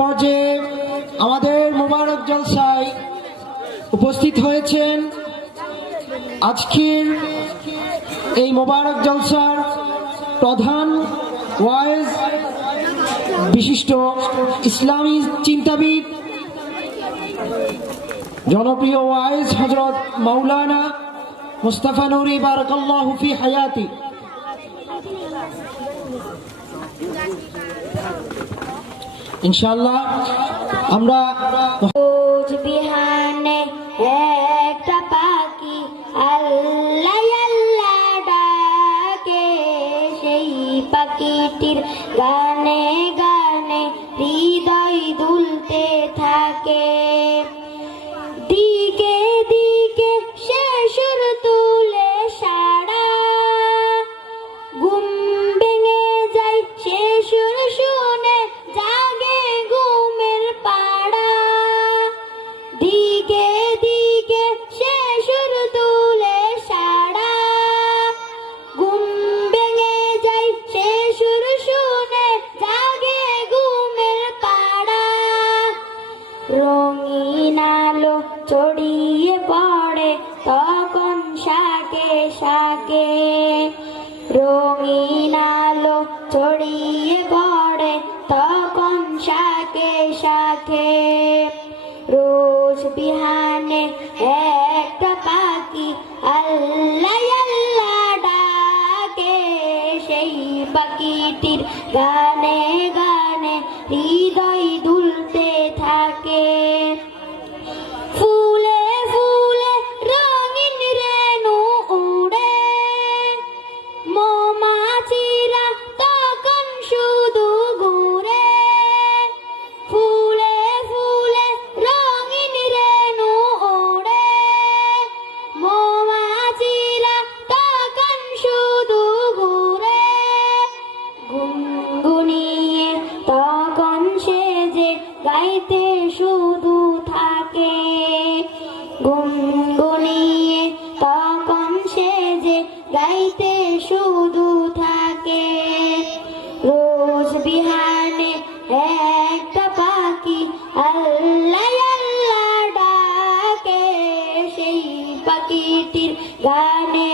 পর্যায়ে আমাদের মোবারক জলসায় উপস্থিত হয়েছেন আজকের এই মোবারক জলসার প্রধান ওয়াইজ বিশিষ্ট ইসলামী চিন্তাবিদ জনপ্রিয় ওয়াইজ হযরত মাওলানা মুস্তাফা নুরি বারাকাল্লাহু ফি হায়াতি। ইনশাআল্লাহ আমরা বিহানে একটা পাখি আল্লাহ আল্লাহ ডাকে, সেই পাখিটির গানে গানে হৃদয় দুলতে থাকে। দিকে দিকে সে সুর তুলে সাড়া, ঘুম ভেঙে যায় সে সুর শুনে জাগে ঘুমের পাড়া। দিকে দিকে সে সুর তুলে সাড়া, ঘুম ভেঙে যায় সে সুর শুনে জাগে ঘুমের পাড়া। রঙিন আলো ছড়িয়ে পড়ে তখন শাকে শাকে, রঙিন আলো ছড়িয়ে পড়ে তখন শাকে শাকে। রোজ বিহানে একটা পাখি আল্লাহ আল্লাহ ডাকে, সেই পাখিটির গানে গানে হৃদয় দুলতে থাকে। ফুলে ফুলে রঙিন রেণু উড়ে, মৌমাছিরা তখন শুধু ঘুরে। ফুলে ফুলে রঙিন রেণু উড়ে, মৌমাছিরা তখন শুধু ঘুরে। গুনগুনিয়ে তখন সে যে গাইতে শুধু থাকে, গুনগুনিয়ে তখন সে যে গাইতে শুধু থাকে। রোজ বিহানে একটা পাখি আল্লাহ আল্লাহ ডাকে, সেই পাখিটির গানে